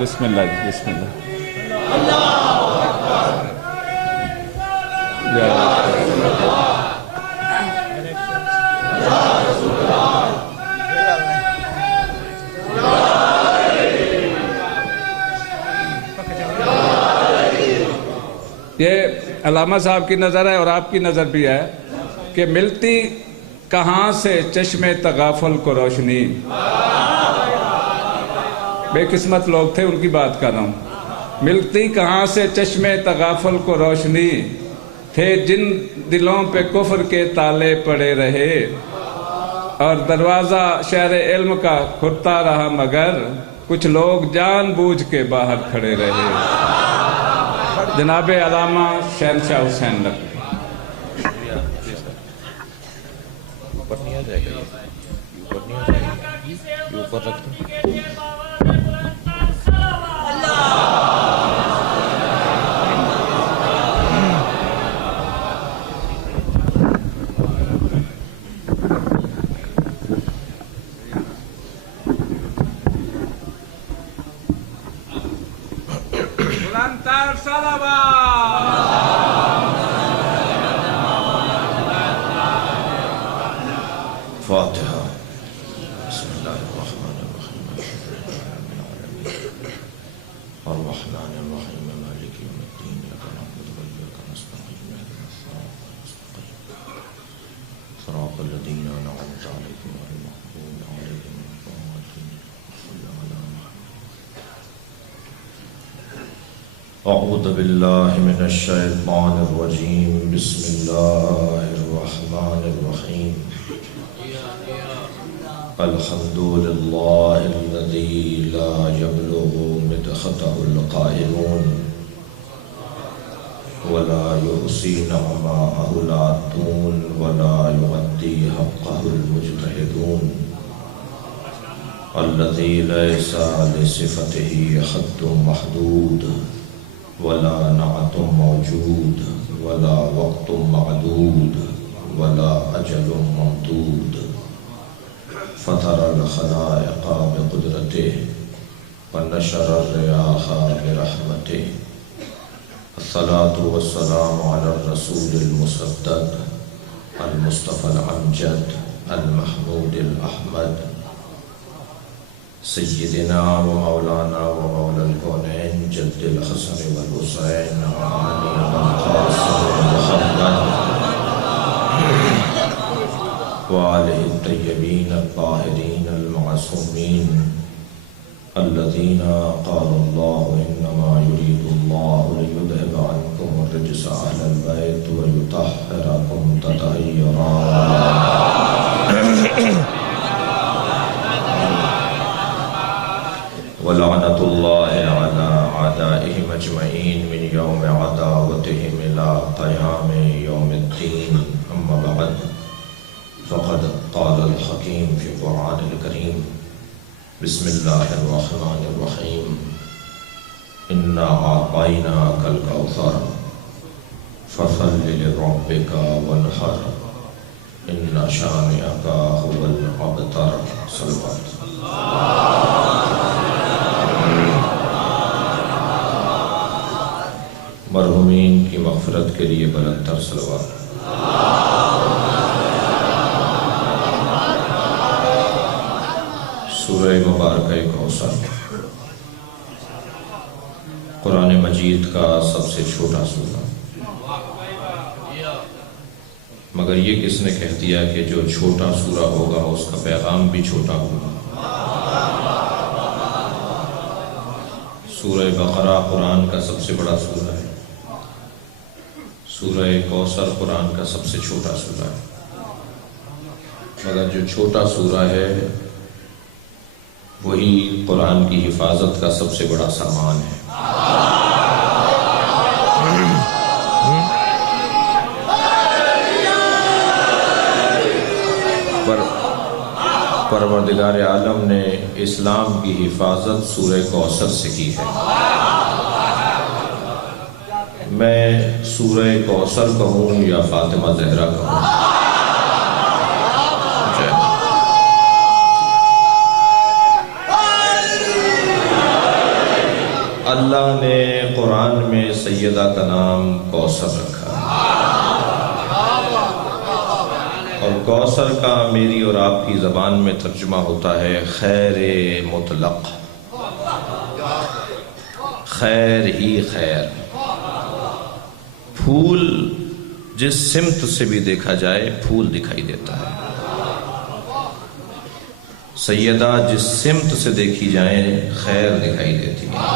بسم اللہ جی، بسم اللہ۔ یہ علامہ صاحب کی نظر ہے اور آپ کی نظر بھی ہے کہ ملتی کہاں سے چشم تغافل کو روشنی، بے قسمت لوگ تھے ان کی بات کر رہا ہوں، ملتی کہاں سے چشم تغافل کو روشنی، تھے جن دلوں پہ کفر کے تالے پڑے رہے، اور دروازہ شہر علم کا کھلتا رہا مگر کچھ لوگ جان بوجھ کے باہر کھڑے رہے۔ جناب علامہ شہنشاہ حسین نقوی۔ اوپر نہیں آ جائے گا، اوپر نہیں آ جائے گا، یہ اوپر رکھ دیں۔ بلندتر صلوات۔ فاتحہ۔ بسم اللہ الرحمن الرحیم الرحمن الرحیم مالک یوم الدین ایاک نعبد و ایاک نستعین اهدنا الصراط المستقیم صراط الذین انعمت علیہم غیر المغضوب علیہم ولا الضالین صلی علی محمد۔ اعوذ باللہ من الشیطان الرجیم بسم اللہ الرحمن الرحیم الحمد للہ الذی لا یبلغ مدحته القائلون ولا یحصی نعماءه العادون ولا یغدی حقه المجتہدون الذی لیس لصفته حد محدود ولا نعت موجود ولا وقت معدود ولا اجل ممدود فطر الخلائق بقدرته ونشر الرياح برحمته الصلاة والسلام على الرسول المصدق المصطفى الأمجد المحمود الأحمد سيدنا ومولانا ومولى الكونين جد الحسن والحسين وعلي القاسم محمد وآله الطيبين الطاهرين المعصومين الذين قال الله إنما يريد الله ليذهب عنكم الرجس أهل البيت ويطهركم تطهيرا ولعنة الله على أعدائهم أجمعين من يوم عداوتهم إلى قيام يوم الدين أما بعد فقد قال الحكيم في القرآن الكريم بسم الله الرحمن الرحيم إنا أعطيناك الكوثر فصل لربك وانحر إن شانئك هو الأبتر صلوات مرحومین کی مغفرت کے لیے بلندتر صلوات۔ سورہ مبارکہ کوثر قرآن مجید کا سب سے چھوٹا سورہ، مگر یہ کس نے کہہ دیا کہ جو چھوٹا سورہ ہوگا اس کا پیغام بھی چھوٹا ہوگا؟ سورہ بقرہ قرآن کا سب سے بڑا سورہ ہے، سورہ کوثر قرآن کا سب سے چھوٹا سورہ ہے، مگر جو چھوٹا سورہ ہے وہی قرآن کی حفاظت کا سب سے بڑا سامان ہے۔ پروردگار عالم نے اسلام کی حفاظت سورہ کوثر سے کی ہے۔ میں سورہ کوثر کہوں یا فاطمہ زہرا کہوں؟ اللہ نے قرآن میں سیدہ کا نام کوثر رکھا اور کوثر کا میری اور آپ کی زبان میں ترجمہ ہوتا ہے خیر مطلق، خیر ہی خیر۔ پھول جس سمت سے بھی دیکھا جائے پھول دکھائی دیتا ہے، سیدہ جس سمت سے دیکھی جائیں خیر دکھائی دیتی ہے۔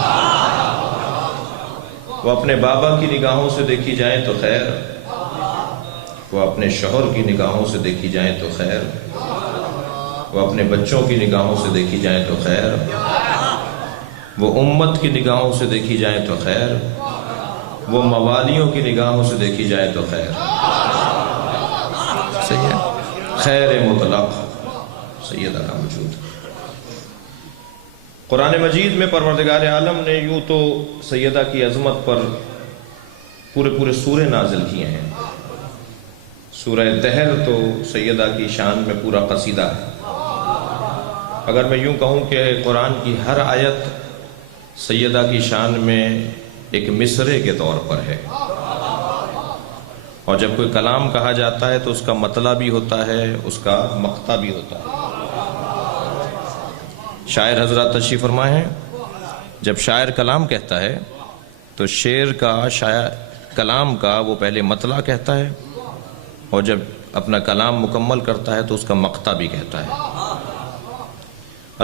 وہ اپنے بابا کی نگاہوں سے دیکھی جائیں تو خیر، وہ اپنے شوہر کی نگاہوں سے دیکھی جائیں تو خیر، وہ اپنے بچوں کی نگاہوں سے دیکھی جائیں تو خیر، وہ امت کی نگاہوں سے دیکھی جائیں تو خیر، وہ موالیوں کی نگاہوں سے دیکھی جائے تو خیر۔ صحیح ہے، خیر مطلق سیدہ کا وجود۔ قرآن مجید میں پروردگار عالم نے یوں تو سیدہ کی عظمت پر پورے سورے نازل کیے ہیں۔ سورہ دہر تو سیدہ کی شان میں پورا قصیدہ ہے۔ اگر میں یوں کہوں کہ قرآن کی ہر آیت سیدہ کی شان میں ایک مصرعے کے طور پر ہے، اور جب کوئی کلام کہا جاتا ہے تو اس کا مطلب بھی ہوتا ہے، اس کا مقطع بھی ہوتا ہے۔ شاعر حضرات تشریف فرما ہے، جب شاعر کلام کہتا ہے تو شعر کا کلام کا وہ پہلے مطلع کہتا ہے، اور جب اپنا کلام مکمل کرتا ہے تو اس کا مقطع بھی کہتا ہے۔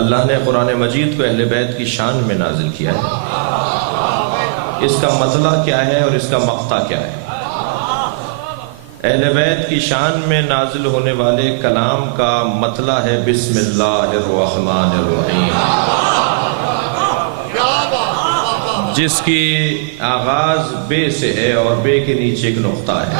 اللہ نے قرآن مجید کو اہل بیت کی شان میں نازل کیا ہے، اس کا مطلع کیا ہے اور اس کا مقطع کیا ہے؟ اہل بیت کی شان میں نازل ہونے والے کلام کا مطلع ہے بسم اللہ الرحمن الرحیم، جس کی آغاز بے سے ہے اور بے کے نیچے ایک نقطہ ہے۔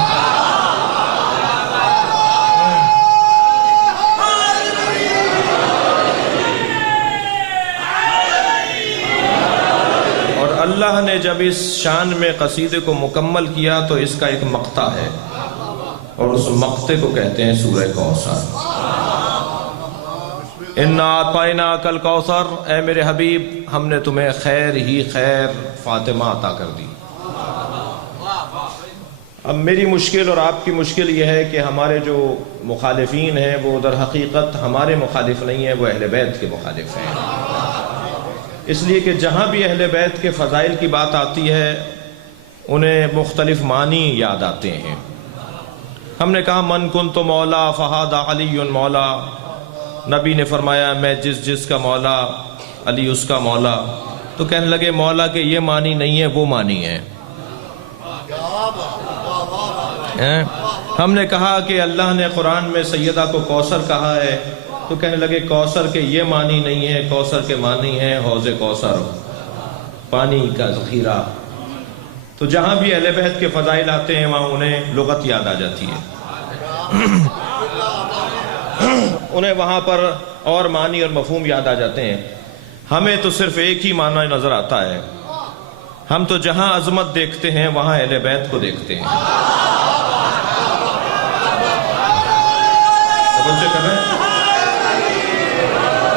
اور اللہ نے جب اس شان میں قصیدے کو مکمل کیا تو اس کا ایک مقطع ہے، اور اس مقطع کو کہتے ہیں سورہ کوثر۔ اِنَّا أَعْطَيْنَاكَ الْكَوْثَرَ، اے میرے حبیب ہم نے تمہیں خیر ہی خیر فاطمہ عطا کر دی۔ اب میری مشکل اور آپ کی مشکل یہ ہے کہ ہمارے جو مخالفین ہیں وہ در حقیقت ہمارے مخالف نہیں ہیں، وہ اہل بیت کے مخالف ہیں۔ اس لیے کہ جہاں بھی اہل بیت کے فضائل کی بات آتی ہے انہیں مختلف معنی یاد آتے ہیں۔ ہم نے کہا من کنت مولا فہذا علی مولا، نبی نے فرمایا میں جس کا مولا علی اس کا مولا، تو کہنے لگے مولا کہ یہ معنی نہیں ہے، وہ معنی ہے۔ ہم نے کہا کہ اللہ نے قرآن میں سیدہ کو کوثر کہا ہے، تو کہنے لگے کوثر کے یہ معنی نہیں ہے، کوثر کے معنی ہے حوض کوثر، پانی کا ذخیرہ۔ تو جہاں بھی اہل بیت کے فضائل آتے ہیں وہاں انہیں لغت یاد آ جاتی ہے، انہیں وہاں پر اور معنی اور مفہوم یاد آ جاتے ہیں۔ ہمیں تو صرف ایک ہی معنی نظر آتا ہے، ہم تو جہاں عظمت دیکھتے ہیں وہاں اہل بیت کو دیکھتے ہیں۔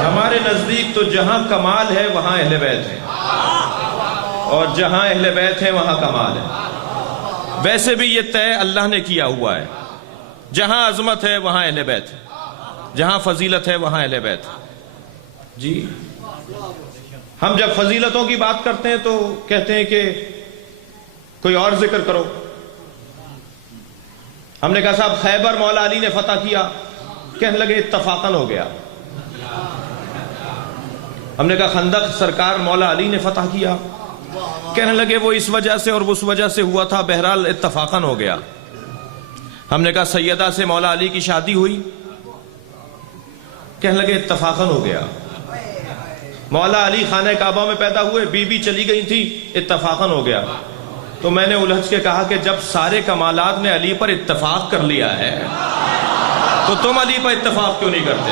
ہمارے نزدیک تو جہاں کمال ہے وہاں اہل بیت ہے، اور جہاں اہل بیت ہے وہاں کمال ہے۔ ویسے بھی یہ طے اللہ نے کیا ہوا ہے، جہاں عظمت ہے وہاں اہل بیت ہے، جہاں فضیلت ہے وہاں اہل بیت ہے۔ جی ہم جب فضیلتوں کی بات کرتے ہیں تو کہتے ہیں کہ کوئی اور ذکر کرو۔ ہم نے کہا صاحب خیبر مولا علی نے فتح کیا، کہنے لگے اتفاقاً ہو گیا۔ ہم نے کہا خندق سرکار مولا علی نے فتح کیا، کہنے لگے وہ اس وجہ سے اور اس وجہ سے ہوا تھا، بہرحال اتفاقاً ہو گیا۔ ہم نے کہا سیدہ سے مولا علی کی شادی ہوئی، کہنے لگے اتفاقاً ہو گیا۔ مولا علی خانہ کعبہ میں پیدا ہوئے، بی بی چلی گئی تھی، اتفاقاً ہو گیا۔ تو میں نے الجھ کے کہا کہ جب سارے کمالات نے علی پر اتفاق کر لیا ہے تو تم علی پر اتفاق کیوں نہیں کرتے؟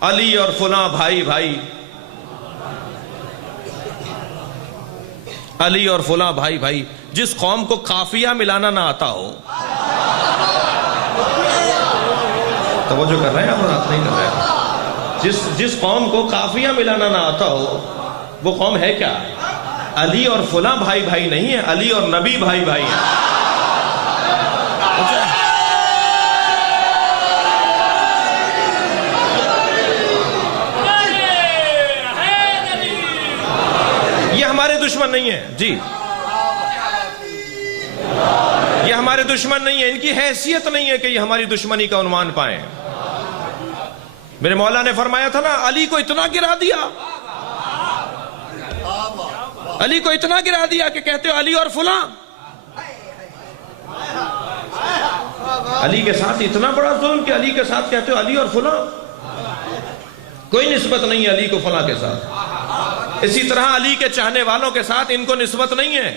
علی اور فلاں بھائی بھائی، علی اور فلاں بھائی بھائی، جس قوم کو قافیہ ملانا نہ آتا ہو، توجہ کر رہے ہیں آپ نہیں کر رہے ہیں، جس قوم کو قافیہ ملانا نہ آتا ہو وہ قوم ہے کیا؟ علی اور فلاں بھائی بھائی نہیں ہے، علی اور نبی بھائی بھائی ہیں۔ یہ ہمارے دشمن نہیں ہیں جی، یہ ہمارے دشمن نہیں ہیں، ان کی حیثیت نہیں ہے کہ یہ ہماری دشمنی کا عنوان پائیں۔ میرے مولا نے فرمایا تھا نا، علی کو اتنا گرا دیا، علی کو اتنا گرا دیا کہ کہتے ہو علی اور فلاں، علی کے ساتھ اتنا بڑا ظلم کہ علی کے ساتھ کہتے ہو علی اور فلاں، کوئی نسبت نہیں ہے علی کو فلاں کے ساتھ۔ اسی طرح علی کے چاہنے والوں کے ساتھ ان کو نسبت نہیں ہے،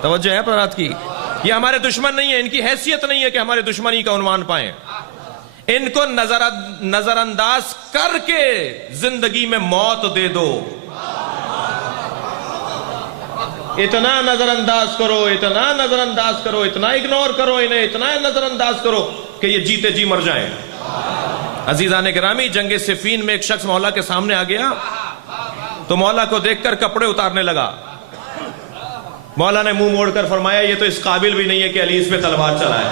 توجہ ہے حضرات کی، یہ ہمارے دشمن نہیں ہیں، ان کی حیثیت نہیں ہے کہ ہمارے دشمنی کا عنوان پائیں۔ ان کو نظر انداز کر کے زندگی میں موت دے دو، اتنا نظر انداز کرو، اتنا نظر انداز کرو، اتنا اگنور کرو انہیں، اتنا نظر انداز کرو کہ یہ جیتے جی مر جائیں۔ عزیزان گرامی، جنگ صفین میں ایک شخص مولا کے سامنے آ گیا تو مولا کو دیکھ کر کپڑے اتارنے لگا۔ مولا نے منہ موڑ کر فرمایا یہ تو اس قابل بھی نہیں ہے کہ علی اس پہ تلوار چلائے۔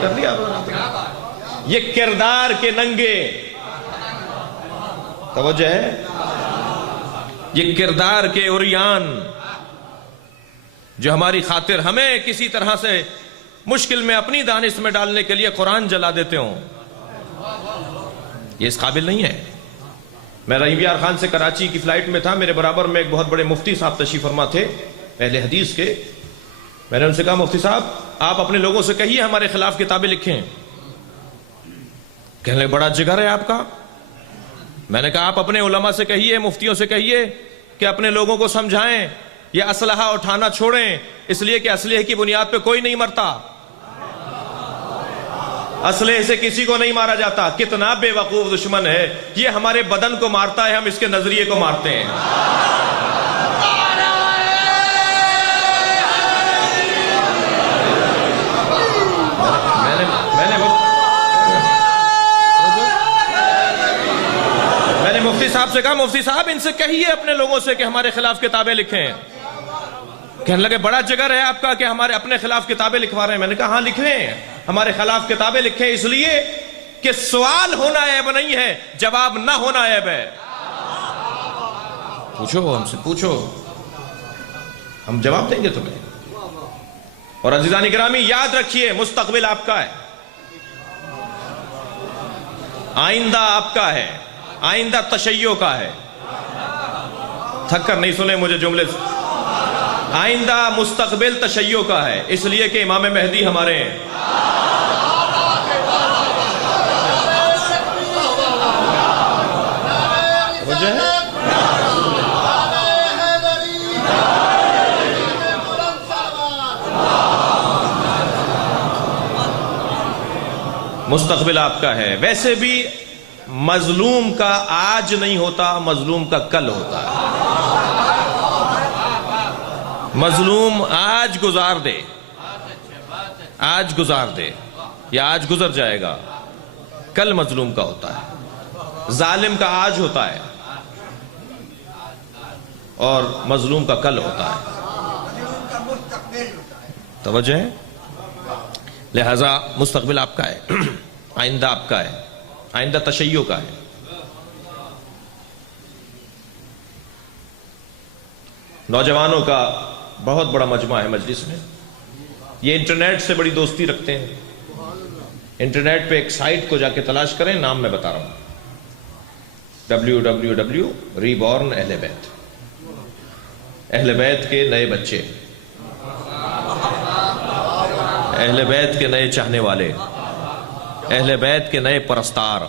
کر لیا یہ کردار کے ننگے، توجہ ہے، یہ کردار کے عریان جو ہماری خاطر ہمیں کسی طرح سے مشکل میں اپنی دانش میں ڈالنے کے لیے قرآن جلا دیتے ہوں، یہ اس قابل نہیں ہے۔ میں رحیم یار خان سے کراچی کی فلائٹ میں تھا، میرے برابر میں ایک بہت بڑے مفتی صاحب تشریف فرما تھے اہل حدیث کے۔ میں نے ان سے کہا مفتی صاحب آپ اپنے لوگوں سے کہیے ہمارے خلاف کتابیں لکھیں۔ کہنے لگے بڑا جگر ہے آپ کا۔ میں نے کہا آپ اپنے علماء سے کہیے، مفتیوں سے کہیے کہ اپنے لوگوں کو سمجھائیں یہ اسلحہ اٹھانا چھوڑیں، اس لیے کہ اسلحے کی بنیاد پہ کوئی نہیں مرتا، اسلحے سے کسی کو نہیں مارا جاتا۔ کتنا بے وقوف دشمن ہے، یہ ہمارے بدن کو مارتا ہے، ہم اس کے نظریے کو مارتے ہیں۔ میں نے مفتی صاحب سے کہا مفتی صاحب ان سے کہیے اپنے لوگوں سے کہ ہمارے خلاف کتابیں لکھیں۔ کہنے لگے بڑا جگر ہے آپ کا کہ ہمارے اپنے خلاف کتابیں لکھوا رہے ہیں۔ میں نے کہا ہاں لکھیں، ہمارے خلاف کتابیں لکھیں، اس لیے کہ سوال ہونا عیب نہیں ہے، جواب نہ ہونا عیب ہے۔ پوچھو ہم سے، پوچھو، ہم جواب دیں گے تمہیں۔ اور عزیزان گرامی یاد رکھیے مستقبل آپ کا ہے، آئندہ آپ کا ہے، آئندہ تشیع کا ہے۔ تھک کر نہیں سنے مجھے جملے سے، آئندہ مستقبل تشیع کا ہے، اس لیے کہ امام مہدی ہمارے ہیں۔ مستقبل آپ کا ہے۔ ویسے بھی مظلوم کا آج نہیں ہوتا، مظلوم کا کل ہوتا ہے۔ مظلوم آج گزار دے، آج گزار دے، یا آج گزر جائے گا، کل مظلوم کا ہوتا ہے۔ ظالم کا آج ہوتا ہے اور مظلوم کا کل ہوتا ہے۔ توجہ ہے؟ لہذا مستقبل آپ کا ہے، آئندہ آپ کا ہے، آئندہ تشیع کا ہے۔ نوجوانوں کا بہت بڑا مجمع ہے مجلس میں، یہ انٹرنیٹ سے بڑی دوستی رکھتے ہیں۔ انٹرنیٹ پہ ایک سائٹ کو جا کے تلاش کریں، نام میں بتا رہا ہوں، www.reborn اہل بیت، اہل بیت کے نئے بچے، اہل بیت کے نئے چاہنے والے، اہل بیت کے نئے پرستار۔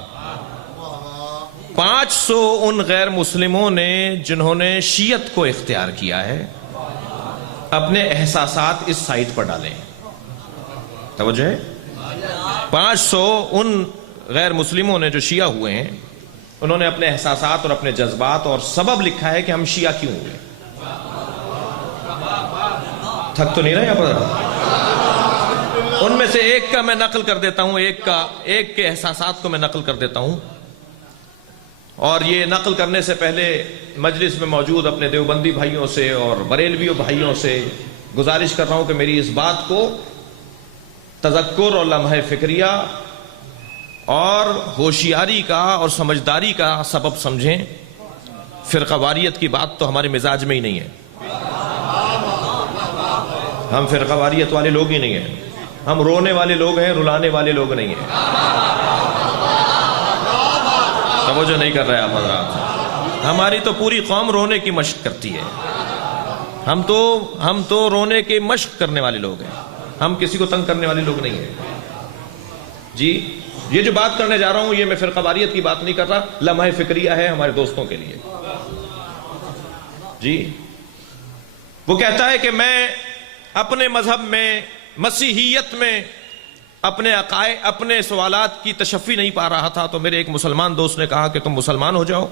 500 ان غیر مسلموں نے جنہوں نے شیعت کو اختیار کیا ہے، اپنے احساسات اس سائٹ پر ڈالیں. توجہ ہے. 500 ان غیر مسلموں نے جو شیعہ ہوئے ہیں انہوں نے اپنے احساسات اور اپنے جذبات اور سبب لکھا ہے کہ ہم شیعہ کیوں ہوئے. تھک تو نہیں رہے یہاں پر؟ ان میں سے ایک کا میں نقل کر دیتا ہوں, ایک کے احساسات کو میں نقل کر دیتا ہوں. اور یہ نقل کرنے سے پہلے مجلس میں موجود اپنے دیوبندی بھائیوں سے اور بریلوی بھائیوں سے گزارش کر رہا ہوں کہ میری اس بات کو تذکر اور لمحہ فکریہ اور ہوشیاری کا اور سمجھداری کا سبب سمجھیں. فرقہ واریت کی بات تو ہمارے مزاج میں ہی نہیں ہے. ہم فرقہ واریت والے لوگ ہی نہیں ہیں. ہم رونے والے لوگ ہیں, رلانے والے لوگ نہیں ہیں. توجہ نہیں کر رہے آپ حضرات. ہماری تو پوری قوم رونے کی مشق کرتی ہے. ہم تو رونے کی مشق کرنے والے لوگ ہیں. ہم کسی کو تنگ کرنے والے لوگ نہیں ہیں. جی یہ جو بات کرنے جا رہا ہوں یہ میں فرقہ واریت کی بات نہیں کر رہا, لمحہ فکریہ ہے ہمارے دوستوں کے لیے. جی وہ کہتا ہے کہ میں اپنے مذہب میں, مسیحیت میں اپنے عقائد, اپنے سوالات کی تشفی نہیں پا رہا تھا. تو میرے ایک مسلمان دوست نے کہا کہ تم مسلمان ہو جاؤ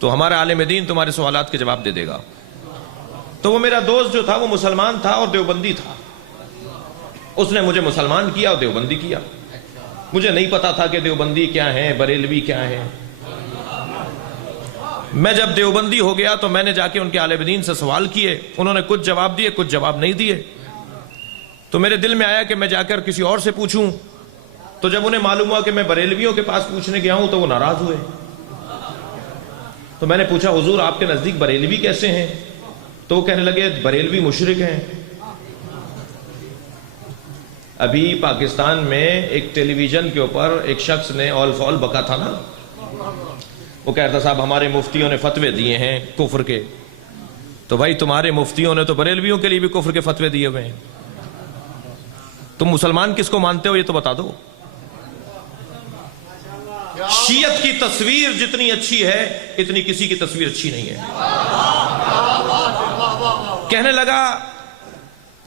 تو ہمارا عالم دین تمہارے سوالات کے جواب دے دے گا. تو وہ میرا دوست جو تھا وہ مسلمان تھا اور دیوبندی تھا. اس نے مجھے مسلمان کیا اور دیوبندی کیا. مجھے نہیں پتا تھا کہ دیوبندی کیا ہیں, بریلوی کیا ہیں. میں جب دیوبندی ہو گیا تو میں نے جا کے ان کے عالم دین سے سوال کیے. انہوں نے کچھ جواب دیے, کچھ جواب نہیں دیے. تو میرے دل میں آیا کہ میں جا کر کسی اور سے پوچھوں. تو جب انہیں معلوم ہوا کہ میں بریلویوں کے پاس پوچھنے گیا ہوں تو وہ ناراض ہوئے. تو میں نے پوچھا حضور آپ کے نزدیک بریلوی کیسے ہیں؟ تو وہ کہنے لگے بریلوی مشرک ہیں. ابھی پاکستان میں ایک ٹیلی ویژن کے اوپر ایک شخص نے اول فول بکا تھا نا. وہ کہتا صاحب ہمارے مفتیوں نے فتوے دیے ہیں کفر کے. تو بھائی تمہارے مفتیوں نے تو بریلویوں کے لیے بھی کفر کے فتوے دیے ہوئے ہیں. تم مسلمان کس کو مانتے ہو یہ تو بتا دو. شیعت کی تصویر جتنی اچھی ہے اتنی کسی کی تصویر اچھی نہیں ہے. کہنے لگا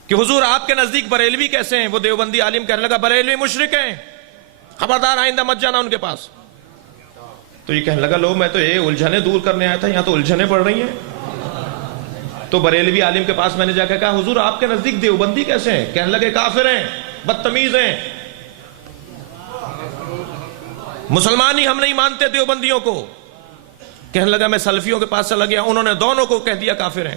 کہ حضور آپ کے نزدیک بریلوی کیسے ہیں؟ وہ دیوبندی عالم کہنے لگا بریلوی مشرک ہیں, خبردار آئندہ مت جانا ان کے پاس. تو یہ کہنے لگا لو میں تو یہ الجھنیں دور کرنے آیا تھا, یہاں تو الجھنیں پڑ رہی ہیں. تو بریلوی عالم کے پاس میں نے جا کے کہا حضور آپ کے نزدیک دیوبندی کیسے ہیں؟ کہنے لگے کافر ہیں, بدتمیز ہیں, مسلمان ہی ہم نہیں مانتے دیوبندیوں کو. کہنے لگا میں سلفیوں کے پاس چلا گیا, انہوں نے دونوں کو کہہ دیا کافر ہیں.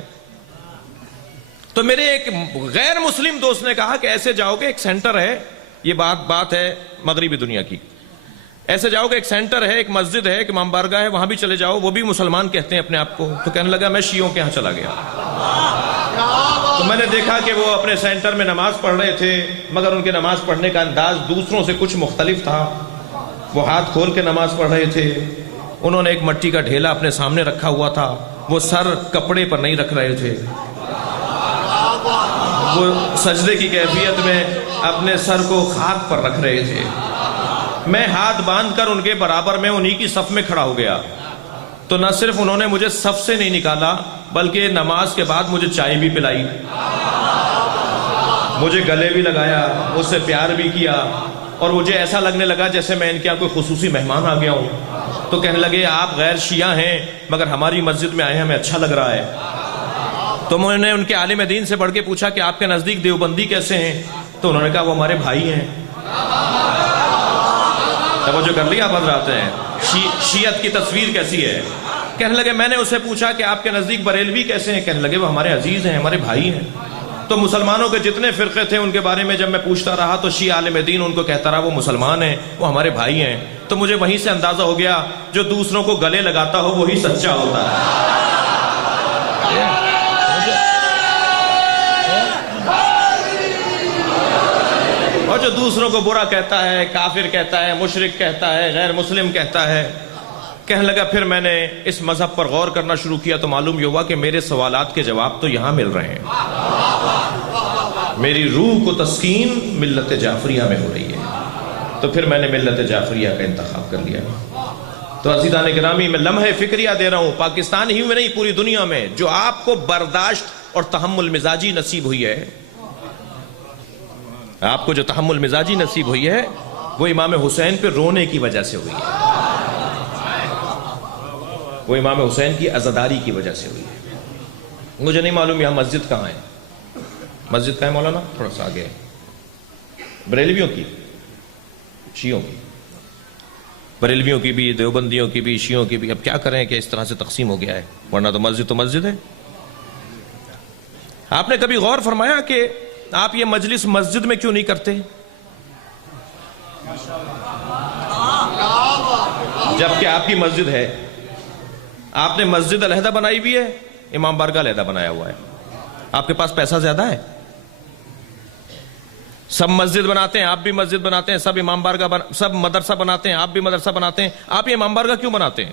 تو میرے ایک غیر مسلم دوست نے کہا کہ ایسے جاؤ گے, ایک سینٹر ہے, یہ بات ہے مغربی دنیا کی, ایسے جاؤ گے ایک سینٹر ہے, ایک مسجد ہے, ایک امام بارگاہ ہے, وہاں بھی چلے جاؤ, وہ بھی مسلمان کہتے ہیں اپنے آپ کو. تو کہنے لگا میں شیعوں کے ہاں چلا گیا. تو میں نے دیکھا کہ وہ اپنے سینٹر میں نماز پڑھ رہے تھے, مگر ان کے نماز پڑھنے کا انداز دوسروں سے کچھ مختلف تھا. وہ ہاتھ کھول کے نماز پڑھ رہے تھے. انہوں نے ایک مٹی کا ڈھیلا اپنے سامنے رکھا ہوا تھا, وہ سر کپڑے پر نہیں رکھ رہے تھے. وہ سجدے کی کیفیت میں اپنے سر کو خاک پر رکھ رہے تھے. میں ہاتھ باندھ کر ان کے برابر میں انہی کی صف میں کھڑا ہو گیا. تو نہ صرف انہوں نے مجھے صف سے نہیں نکالا بلکہ نماز کے بعد مجھے چائے بھی پلائی, مجھے گلے بھی لگایا, مجھ سے پیار بھی کیا, اور مجھے ایسا لگنے لگا جیسے میں ان کے یہاں کوئی خصوصی مہمان آ گیا ہوں. تو کہنے لگے آپ غیر شیعہ ہیں مگر ہماری مسجد میں آئے ہیں, ہمیں اچھا لگ رہا ہے. تو میں نے ان کے عالم دین سے بڑھ کے پوچھا کہ آپ کے نزدیک دیوبندی کیسے ہیں؟ تو انہوں نے کہا وہ ہمارے بھائی ہیں. توجہ کر لیا آپ حضرات ہیں, شیعت کی تصویر کیسی ہے. کہنے لگے میں نے اسے پوچھا کہ آپ کے نزدیک بریلوی کیسے ہیں؟ کہنے لگے وہ ہمارے عزیز ہیں, ہمارے بھائی ہیں. تو مسلمانوں کے جتنے فرقے تھے ان کے بارے میں جب میں پوچھتا رہا تو شیعہ عالم دین ان کو کہتا رہا وہ مسلمان ہیں, وہ ہمارے بھائی ہیں. تو مجھے وہیں سے اندازہ ہو گیا جو دوسروں کو گلے لگاتا ہو وہی سچا ہوتا ہے. اور جو دوسروں کو برا کہتا ہے, کافر کہتا ہے, مشرک کہتا ہے, غیر مسلم کہتا ہے. کہنے لگا پھر میں نے اس مذہب پر غور کرنا شروع کیا تو معلوم یہ ہوا کہ میرے سوالات کے جواب تو یہاں مل رہے ہیں. میری روح کو تسکین ملت جعفریہ میں ہو رہی ہے. تو پھر میں نے ملت جعفریہ کا انتخاب کر لیا. تو عزیزان گرامی میں لمحہ فکریہ دے رہا ہوں, پاکستان ہی میں نہیں پوری دنیا میں جو آپ کو برداشت اور تحمل مزاجی نصیب ہوئی ہے، آپ کو جو تحمل مزاجی نصیب ہوئی ہے وہ امام حسین پہ رونے کی وجہ سے ہوئی ہے، وہ امام حسین کی عزاداری کی وجہ سے ہوئی ہے۔ مجھے نہیں معلوم یہاں مسجد کہاں ہے، مسجد کہاں ہے مولانا؟ تھوڑا سا آگے، بریلویوں کی، شیعوں کی، بریلویوں کی بھی، دیوبندیوں کی بھی، شیعوں کی بھی۔ اب کیا کریں کہ اس طرح سے تقسیم ہو گیا ہے، ورنہ تو مسجد ہے۔ آپ نے کبھی غور فرمایا کہ آپ یہ مجلس مسجد میں کیوں نہیں کرتے؟ جبکہ آپ کی مسجد ہے، آپ نے مسجد علیحدہ بنائی بھی ہے، امام بارگاہ علیحدہ بنایا ہوا ہے۔ آپ کے پاس پیسہ زیادہ ہے، سب مسجد بناتے ہیں، آپ بھی مسجد بناتے ہیں، سب امام بارگاہ سب مدرسہ بناتے ہیں، آپ بھی مدرسہ بناتے ہیں، آپ یہ امام بارگاہ کیوں بناتے ہیں؟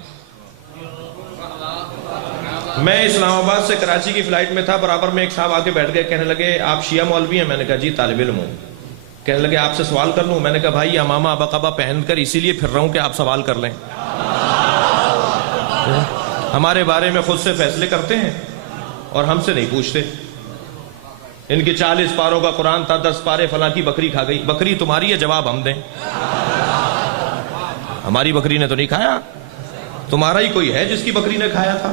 میں اسلام آباد سے کراچی کی فلائٹ میں تھا، برابر میں ایک صاحب آگے بیٹھ گئے، کہنے لگے آپ شیعہ مولوی ہیں؟ میں نے کہا جی طالب علم ہوں۔ کہنے لگے آپ سے سوال کر لوں؟ میں نے کہا بھائی امامہ ابا قبا پہن کر اسی لیے پھر رہا ہوں کہ آپ سوال کر لیں، ہمارے بارے میں خود سے فیصلے کرتے ہیں اور ہم سے نہیں پوچھتے۔ ان کی 40 پاروں کا قرآن تھا، 10 پارے فلاں کی بکری کھا گئی۔ بکری تمہاری ہے، جواب ہم دیں؟ ہماری بکری نے تو نہیں کھایا، تمہارا ہی کوئی ہے جس کی بکری نے کھایا تھا۔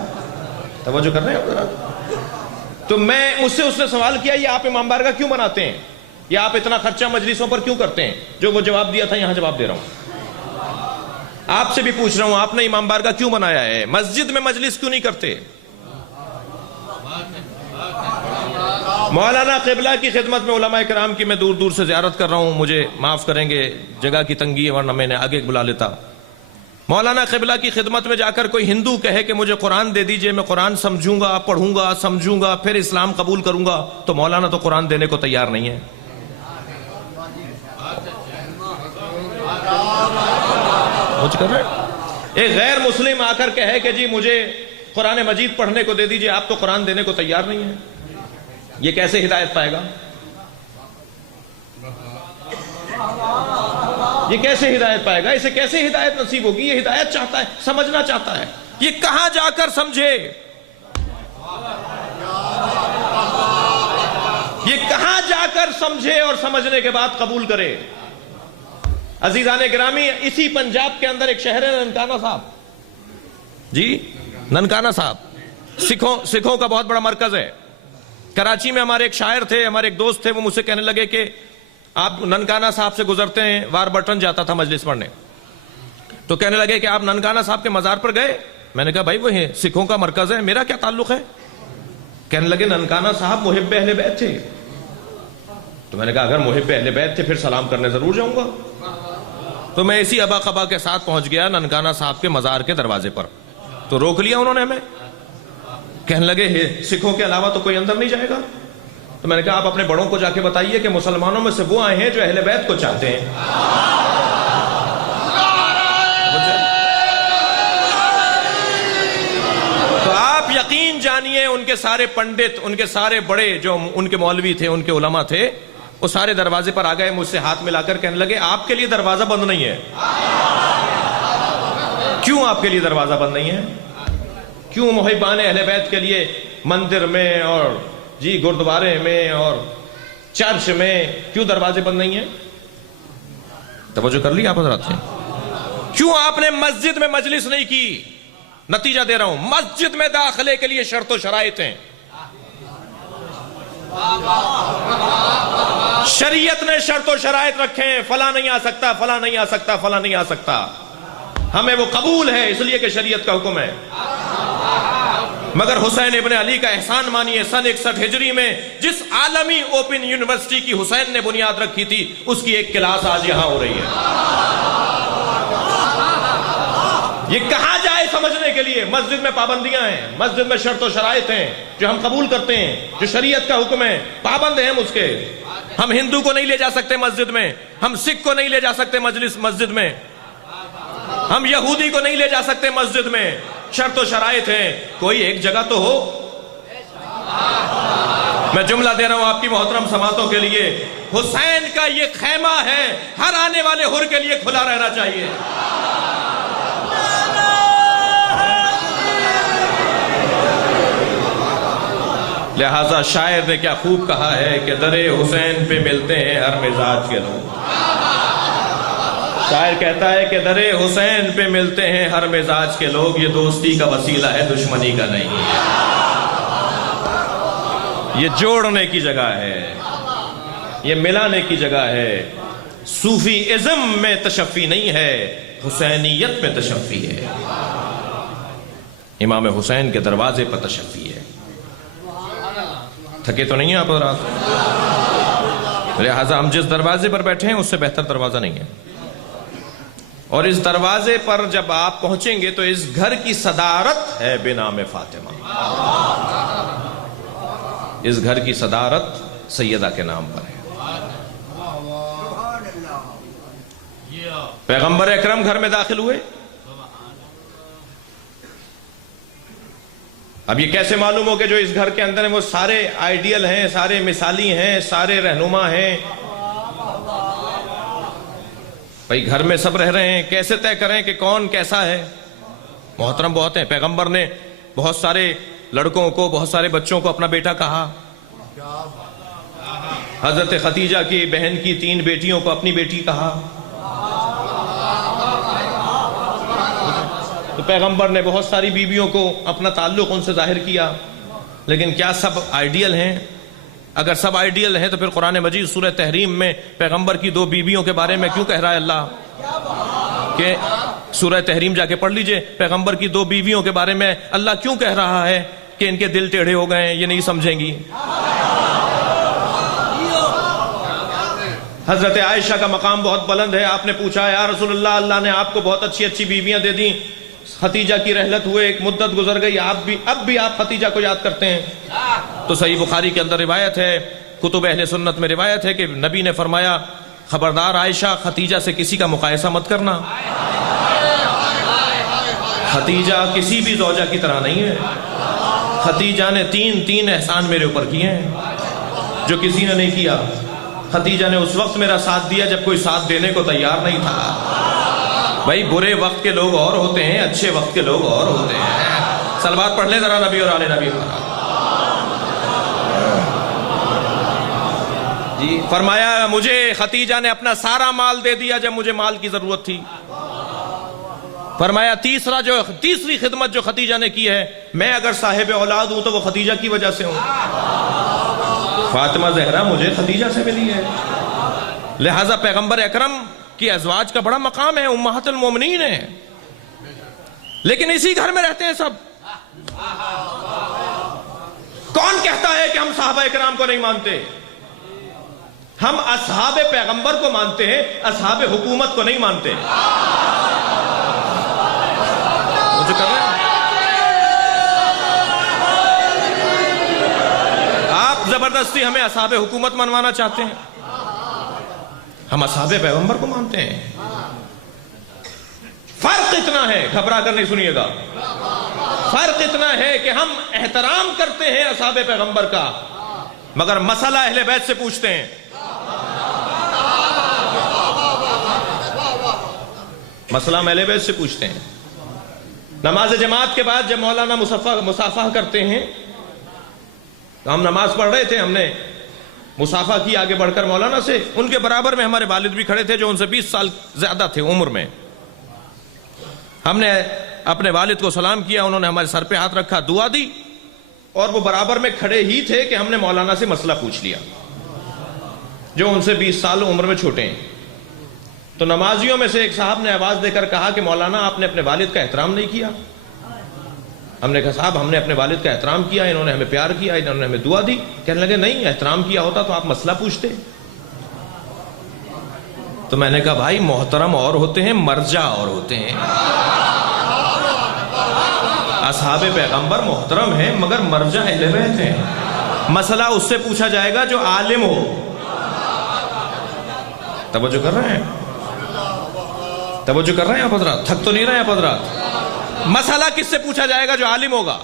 توجہ کر رہے ہیں حضرات؟ تو مجھ سے اس نے سوال کیا یہ آپ امام بارگاہ کیوں بناتے ہیں، یا آپ اتنا خرچہ مجلسوں پر کیوں کرتے ہیں؟ جو وہ جواب دیا تھا یہاں جواب دے رہا ہوں۔ آپ سے بھی پوچھ رہا ہوں، آپ نے امام بارگاہ کیوں بنایا ہے؟ مسجد میں مجلس کیوں نہیں کرتے؟ مولانا قبلہ کی خدمت میں علماء کرام کی میں دور دور سے زیارت کر رہا ہوں، مجھے معاف کریں گے، جگہ کی تنگی ہے ورنہ میں نے آگے بلا لیتا۔ مولانا قبلہ کی خدمت میں جا کر کوئی ہندو کہے کہ مجھے قرآن دے دیجئے، میں قرآن سمجھوں گا، پڑھوں گا، سمجھوں گا، پھر اسلام قبول کروں گا، تو مولانا تو قرآن دینے کو تیار نہیں ہے۔ ایک غیر مسلم آ کر کہے کہ جی مجھے قرآن مجید پڑھنے کو دے دیجئے، آپ تو قرآن دینے کو تیار نہیں ہیں، یہ کیسے ہدایت پائے گا؟ یہ کیسے ہدایت پائے گا؟ اسے کیسے ہدایت نصیب ہوگی؟ یہ ہدایت چاہتا ہے، سمجھنا چاہتا ہے، یہ کہاں جا کر سمجھے، یہ کہاں جا کر سمجھے اور سمجھنے کے بعد قبول کرے۔ عزیزان گرامی، اسی پنجاب کے اندر ایک شہر ہے ننکانہ صاحب، جی ننکانہ صاحب سکھوں کا بہت بڑا مرکز ہے۔ کراچی میں ہمارے ایک شاعر تھے، ہمارے ایک دوست تھے، وہ مجھ سے کہنے لگے کہ آپ ننکانہ صاحب سے گزرتے ہیں، واربرٹن جاتا تھا مجلس پڑھنے، تو کہنے لگے کہ آپ ننکانہ صاحب کے مزار پر گئے؟ میں نے کہا بھائی وہ سکھوں کا مرکز ہے، میرا کیا تعلق ہے؟ کہنے لگے ننکانہ صاحب محب اہل بیت تھے۔ تو میں نے کہا اگر محب اہل بیت تھے پھر سلام کرنے ضرور جاؤں گا۔ تو میں اسی ابا قبا کے ساتھ پہنچ گیا ننکانہ صاحب کے مزار کے دروازے پر، تو روک لیا انہوں نے ہمیں، کہنے لگے سکھوں کے علاوہ تو کوئی اندر نہیں جائے گا۔ تو میں نے کہا آپ اپنے بڑوں کو جا کے بتائیے کہ مسلمانوں میں سے وہ آئے ہیں جو اہل بیت کو چاہتے ہیں۔ تو آپ یقین جانیے ان کے سارے پنڈت، ان کے سارے بڑے جو ان کے مولوی تھے، ان کے علماء تھے، وہ سارے دروازے پر آ گئے، مجھ سے ہاتھ ملا کر کہنے لگے آپ کے لیے دروازہ بند نہیں ہے۔ کیوں آپ کے لیے دروازہ بند نہیں ہے؟ کیوں محبان اہل بیت کے لیے مندر میں اور جی گردوارے میں اور چرچ میں کیوں دروازے بند نہیں ہیں؟ توجہ کر لی آپ حضرات نے؟ کیوں آپ نے مسجد میں مجلس نہیں کی؟ نتیجہ دے رہا ہوں، مسجد میں داخلے کے لیے شرط و شرائط ہیں، شریعت نے شرط و شرائط رکھے ہیں، فلاں نہیں آ سکتا، فلاں نہیں آ سکتا، فلاں نہیں آ سکتا، ہمیں وہ قبول ہے اس لیے کہ شریعت کا حکم ہے۔ مگر حسین ابن علی کا احسان مانیے، سن 61 ہجری میں جس عالمی اوپن یونیورسٹی کی حسین نے بنیاد رکھی تھی، اس کی ایک کلاس آج یہاں ہو رہی ہے۔ یہ کہاں جائے سمجھنے کے لیے؟ مسجد میں پابندیاں ہیں، مسجد میں شرط و شرائط ہیں جو ہم قبول کرتے ہیں، جو شریعت کا حکم ہے، پابند ہیں ہم اس کے۔ ہم ہندو کو نہیں لے جا سکتے مسجد میں، ہم سکھ کو نہیں لے جا سکتے مسجد میں، ہم یہودی کو نہیں لے جا سکتے مسجد میں، شرط و شرائط ہیں، کوئی ایک جگہ تو ہو۔ میں جملہ دے رہا ہوں آپ کی محترم سماعتوں کے لیے، حسین کا یہ خیمہ ہے، ہر آنے والے حر کے لیے کھلا رہنا چاہیے۔ لہٰذا شاعر نے کیا خوب کہا ہے کہ در حسین پہ ملتے ہیں ہر مزاج کے لوگ. شاعر کہتا ہے کہ در حسین پہ ملتے ہیں ہر مزاج کے لوگ. یہ دوستی کا وسیلہ ہے، دشمنی کا نہیں ہے. یہ جوڑنے کی جگہ ہے، یہ ملانے کی جگہ ہے. صوفی ازم میں تشفی نہیں ہے، حسینیت میں تشفی ہے. امام حسین کے دروازے پر تشفی ہے. تھکے تو نہیں ہیں آپ رات؟ لہٰذا ہم جس دروازے پر بیٹھے ہیں اس سے بہتر دروازہ نہیں ہے. اور اس دروازے پر جب آپ پہنچیں گے تو اس گھر کی صدارت ہے بنام فاطمہ. اس گھر کی صدارت سیدہ کے نام پر ہے. پیغمبر اکرم گھر میں داخل ہوئے. اب یہ کیسے معلوم ہو کہ جو اس گھر کے اندر ہیں وہ سارے آئیڈیل ہیں، سارے مثالی ہیں، سارے رہنما ہیں؟ بھائی گھر میں سب رہ رہے ہیں، کیسے طے کریں کہ کون کیسا ہے؟ محترم بہت ہیں. پیغمبر نے بہت سارے لڑکوں کو، بہت سارے بچوں کو اپنا بیٹا کہا. حضرت خدیجہ کی بہن کی 3 بیٹیوں کو اپنی بیٹی کہا. تو پیغمبر نے بہت ساری بیویوں کو اپنا تعلق ان سے ظاہر کیا. لیکن کیا سب آئیڈیل ہیں؟ اگر سب آئیڈیل ہیں تو پھر قرآن مجید سورہ تحریم میں پیغمبر کی 2 بیویوں کے بارے میں کیوں کہہ رہا ہے اللہ؟ کہ سورہ تحریم جا کے پڑھ لیجئے. پیغمبر کی 2 بیویوں کے بارے میں اللہ کیوں کہہ رہا ہے کہ ان کے دل ٹیڑھے ہو گئے ہیں، یہ نہیں سمجھیں گی. حضرت عائشہ کا مقام بہت بلند ہے. آپ نے پوچھا یا رسول اللہ، اللہ نے آپ کو بہت اچھی اچھی بیویاں دے دیں، ختیجہ کی رحلت ہوئے، ایک مدت گزر گئی، اب بھی آپ ختیجہ کو یاد کرتے ہیں؟ تو صحیح بخاری کے اندر روایت ہے، کتب اہل سنت میں روایت ہے کہ نبی نے فرمایا خبردار عائشہ، ختیجہ سے کسی کا مقایسہ مت کرنا. ختیجہ کسی بھی زوجہ کی طرح نہیں ہے. ختیجہ نے 3 احسان میرے اوپر کیے ہیں جو کسی نے نہیں کیا. ختیجہ نے اس وقت میرا ساتھ دیا جب کوئی ساتھ دینے کو تیار نہیں تھا. بھائی برے وقت کے لوگ اور ہوتے ہیں، اچھے وقت کے لوگ اور ہوتے ہیں. صلوات پڑھ لیں ذرا نبی اور آل نبی پر. جی فرمایا مجھے ختیجہ نے اپنا سارا مال دے دیا جب مجھے مال کی ضرورت تھی. فرمایا تیسری خدمت جو ختیجہ نے کی ہے، میں اگر صاحب اولاد ہوں تو وہ ختیجہ کی وجہ سے ہوں. فاطمہ زہرا مجھے ختیجہ سے ملی ہے. لہٰذا پیغمبر اکرم کی ازواج کا بڑا مقام ہے، امہات المومنین ہیں. لیکن اسی گھر میں رہتے ہیں سب. کون کہتا ہے کہ ہم صحابہ اکرام کو نہیں مانتے؟ ہم اصحاب پیغمبر کو مانتے ہیں، اصحاب حکومت کو نہیں مانتے. مجھے کر رہے ہیں آپ زبردستی ہمیں اصحاب حکومت منوانا چاہتے ہیں. ہم اصحاب پیغمبر کو مانتے ہیں. فرق اتنا ہے، گھبرا کر نہیں سنیے گا، فرق اتنا ہے کہ ہم احترام کرتے ہیں اصحاب پیغمبر کا، مگر مسئلہ اہل بیت سے پوچھتے ہیں. مسئلہ اہل بیت سے پوچھتے ہیں. نماز جماعت کے بعد جب مولانا مصافحہ کرتے ہیں تو ہم نماز پڑھ رہے تھے، ہم نے مصافحہ کی آگے بڑھ کر مولانا سے. ان کے برابر میں ہمارے والد بھی کھڑے تھے جو ان سے 20 سال زیادہ تھے عمر میں. ہم نے اپنے والد کو سلام کیا، انہوں نے ہمارے سر پہ ہاتھ رکھا، دعا دی، اور وہ برابر میں کھڑے ہی تھے کہ ہم نے مولانا سے مسئلہ پوچھ لیا جو ان سے 20 سال عمر میں چھوٹے ہیں. تو نمازیوں میں سے ایک صاحب نے آواز دے کر کہا کہ مولانا آپ نے اپنے والد کا احترام نہیں کیا. ہم نے کہا صاحب ہم نے اپنے والد کا احترام کیا، انہوں نے ہمیں پیار کیا، انہوں نے ہمیں دعا دی. کہنے لگے نہیں، احترام کیا ہوتا تو آپ مسئلہ پوچھتے. تو میں نے کہا بھائی محترم اور ہوتے ہیں، مرجع اور ہوتے ہیں. اصحاب پیغمبر محترم ہیں مگر مرجع اہل بیت ہیں. مسئلہ اس سے پوچھا جائے گا جو عالم ہو. توجہ کر رہے ہیں؟ توجہ کر رہے ہیں آپ حضرات؟ تھک تو نہیں رہے آپ حضرات؟ مسئلہ کس سے پوچھا جائے گا؟ جو عالم ہوگا.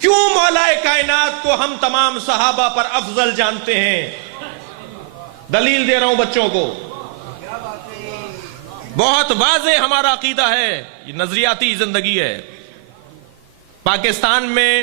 کیوں مولا کائنات کو ہم تمام صحابہ پر افضل جانتے ہیں؟ دلیل دے رہا ہوں بچوں کو. بہت واضح ہمارا عقیدہ ہے، یہ نظریاتی زندگی ہے. پاکستان میں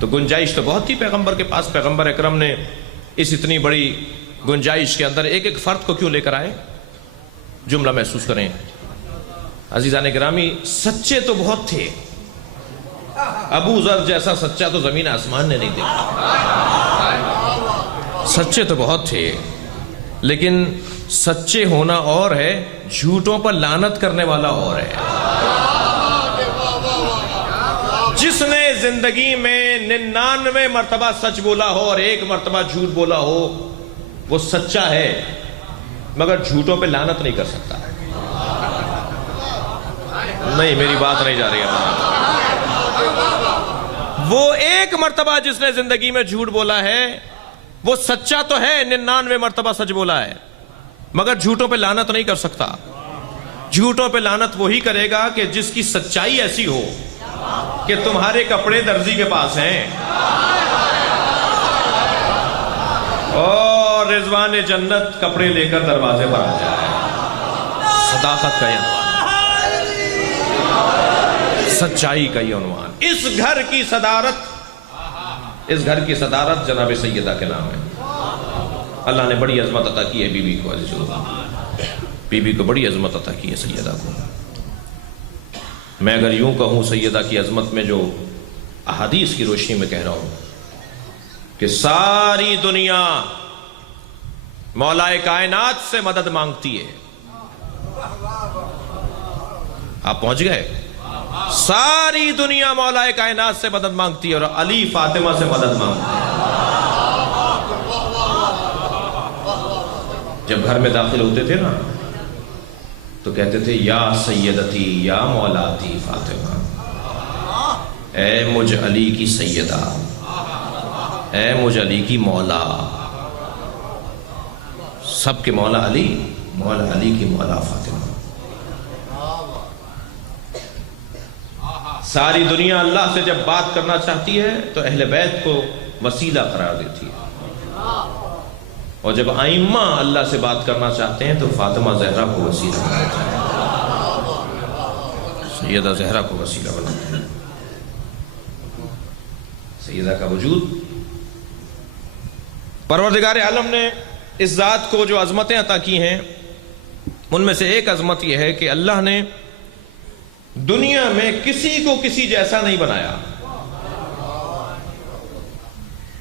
تو گنجائش تو بہت تھی پیغمبر کے پاس. پیغمبر اکرم نے اس اتنی بڑی گنجائش کے اندر ایک ایک فرد کو کیوں لے کر آئے؟ جملہ محسوس کریں. عزیزان گرامی، سچے تو بہت تھے. ابو ذر جیسا سچا تو زمین آسمان نے نہیں دیکھا. سچے تو بہت تھے، لیکن سچے ہونا اور ہے، جھوٹوں پر لعنت کرنے والا اور ہے. جس نے زندگی میں 99 مرتبہ سچ بولا ہو اور 1 مرتبہ جھوٹ بولا ہو، وہ سچا ہے، مگر جھوٹوں پہ لعنت نہیں کر سکتا. نہیں، میری بات نہیں جا رہی ہے. وہ 1 مرتبہ جس نے زندگی میں جھوٹ بولا ہے، وہ سچا تو ہے، 99 مرتبہ سچ بولا ہے، مگر جھوٹوں پہ لعنت نہیں کر سکتا. جھوٹوں پہ لعنت وہی کرے گا کہ جس کی سچائی ایسی ہو کہ تمہارے کپڑے درزی کے پاس ہیں اور رضوان جنت کپڑے لے کر دروازے پر آ جائے. صداقت کا یہ عنوان، سچائی کا یہ عنوان. اس گھر کی صدارت جناب سیدہ کے نام ہے. اللہ نے بڑی عظمت عطا کی ہے بی بی کو. عزیز اللہ، بی بی کو بڑی عظمت عطا کی ہے سیدہ کو. میں اگر یوں کہوں سیدہ کی عظمت میں، جو احادیث کی روشنی میں کہہ رہا ہوں کہ ساری دنیا مولا کائنات سے مدد مانگتی ہے. آپ پہنچ گئے؟ ساری دنیا مولا کائنات سے مدد مانگتی ہے اور علی فاطمہ سے مدد مانگتی ہے. جب گھر میں داخل ہوتے تھے نا تو کہتے تھے یا سیدتی یا مولاتی فاطمہ، اے مجھ علی کی سیدہ، اے مجھ علی کی مولا. سب کے مولا علی، مولا علی کی مولا فاطمہ. ساری دنیا اللہ سے جب بات کرنا چاہتی ہے تو اہل بیت کو وسیلہ قرار دیتی ہے، اور جب ائمہ اللہ سے بات کرنا چاہتے ہیں تو فاطمہ زہرا کو وسیلہ بناتے ہیں، سیدہ زہرا کو وسیلہ بناتے ہیں. سیدہ کا وجود، پروردگار عالم نے اس ذات کو جو عظمتیں عطا کی ہیں، ان میں سے ایک عظمت یہ ہے کہ اللہ نے دنیا میں کسی کو کسی جیسا نہیں بنایا.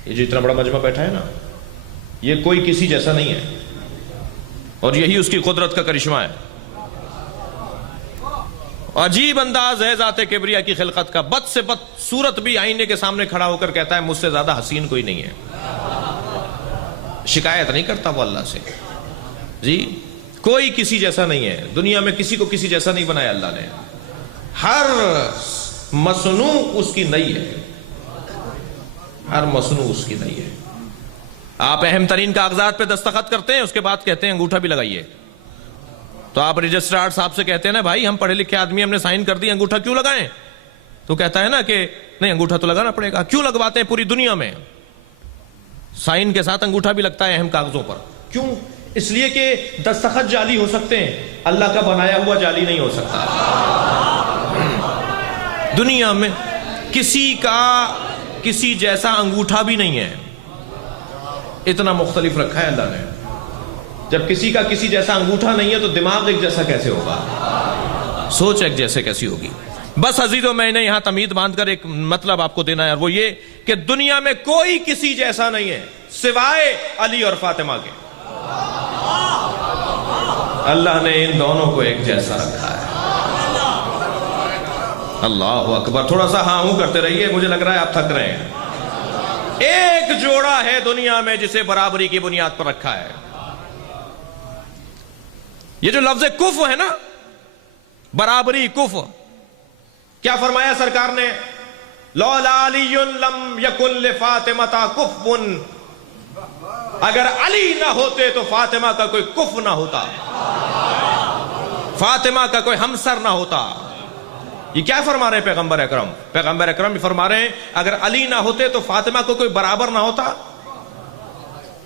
یہ جو اتنا بڑا مجمع بیٹھا ہے نا، یہ کوئی کسی جیسا نہیں ہے، اور یہی اس کی قدرت کا کرشمہ ہے. عجیب انداز ہے ذات کبریا کی خلقت کا. بد سے بد صورت بھی آئینے کے سامنے کھڑا ہو کر کہتا ہے مجھ سے زیادہ حسین کوئی نہیں ہے. شکایت نہیں کرتا وہ اللہ سے. جی، کوئی کسی جیسا نہیں ہے. دنیا میں کسی کو کسی جیسا نہیں بنایا اللہ نے. ہر مصنوع اس کی نئی ہے، ہر مصنوع اس کی نئی ہے. آپ اہم ترین کاغذات پہ دستخط کرتے ہیں، اس کے بعد کہتے ہیں انگوٹھا بھی لگائیے. تو آپ رجسٹرار صاحب سے کہتے ہیں نا بھائی ہم پڑھے لکھے آدمی، ہم نے سائن کر دی، انگوٹھا کیوں لگائیں؟ تو کہتا ہے نا کہ نہیں، انگوٹھا تو لگانا پڑے گا. کیوں لگواتے ہیں؟ پوری دنیا میں سائن کے ساتھ انگوٹھا بھی لگتا ہے اہم کاغذوں پر. کیوں؟ اس لیے کہ دستخط جعلی ہو سکتے ہیں، اللہ کا بنایا ہوا جعلی نہیں ہو سکتا. دنیا میں کسی کا کسی جیسا انگوٹھا بھی نہیں ہے. اتنا مختلف رکھا ہے اللہ نے. جب کسی کا کسی جیسا انگوٹھا نہیں ہے تو دماغ ایک جیسا کیسے ہوگا؟ سوچ ایک جیسے کیسی ہوگی؟ بس عزیزوں، میں نے یہاں تمہید باندھ کر ایک مطلب آپ کو دینا ہے، اور وہ یہ کہ دنیا میں کوئی کسی جیسا نہیں ہے سوائے علی اور فاطمہ کے. اللہ نے ان دونوں کو ایک جیسا رکھا ہے. اللہ اکبر. تھوڑا سا ہاں ہوں کرتے رہیے، مجھے لگ رہا ہے آپ تھک رہے ہیں. ایک جوڑا ہے دنیا میں جسے برابری کی بنیاد پر رکھا ہے. یہ جو لفظ کف ہے نا، برابری، کف، کیا فرمایا سرکار نے؟ لولا علی لم یکن لفاطمہ کف. اگر علی نہ ہوتے تو فاطمہ کا کوئی کف نہ ہوتا، فاطمہ کا کوئی ہمسر نہ ہوتا. یہ کیا فرما رہے ہیں پیغمبر اکرم؟ پیغمبر اکرم بھی فرما رہے ہیں اگر علی نہ ہوتے تو فاطمہ کو کوئی برابر نہ ہوتا.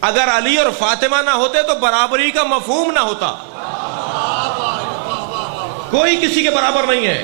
اگر علی اور فاطمہ نہ ہوتے تو برابری کا مفہوم نہ ہوتا. کوئی کسی کے برابر نہیں ہے.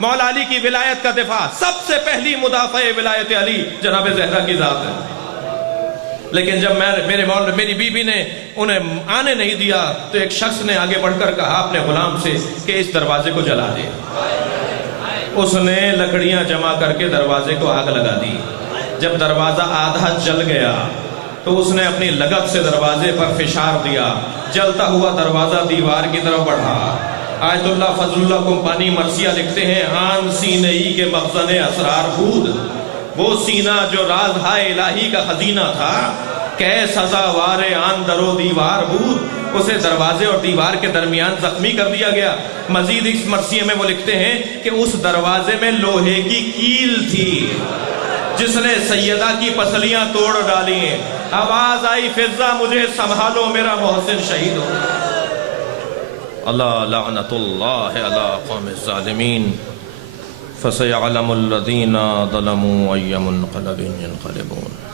مولا علی کی ولایت کا دفاع، سب سے پہلی مدافع ولایت علی جناب زہرا کی ذات ہے۔ لیکن جب میری بیوی نے انہیں آنے نہیں دیا تو ایک شخص نے آگے بڑھ کر کہا اپنے غلام سے کہ اس دروازے کو جلا دے۔ اس نے لکڑیاں جمع کر کے دروازے کو آگ لگا دی۔ جب دروازہ آدھا جل گیا تو اس نے اپنی لگت سے دروازے پر فشار دیا، جلتا ہوا دروازہ دیوار کی طرف بڑھا۔ آیت اللہ فضل اللہ کمپانی مرثیہ لکھتے ہیں آن سینہ ہی کے مخزن اسرار بود، وہ سینہ جو راز ہائے الہی کا خزینہ تھا، کہ سزاوار آن درو دیوار بود، اسے دروازے اور دیوار کے درمیان زخمی کر دیا گیا۔ مزید اس مرثیے میں وہ لکھتے ہیں کہ اس دروازے میں لوہے کی کیل تھی جس نے سیدہ کی پسلیاں توڑ ڈالی ہیں۔ آواز آئی فضہ مجھے سنبھالو میرا محسن شہید ہو۔ اللہ لعنت اللہ علی قوم الظالمین فسيعلم الذين ظلموا أي منقلب ينقلبون۔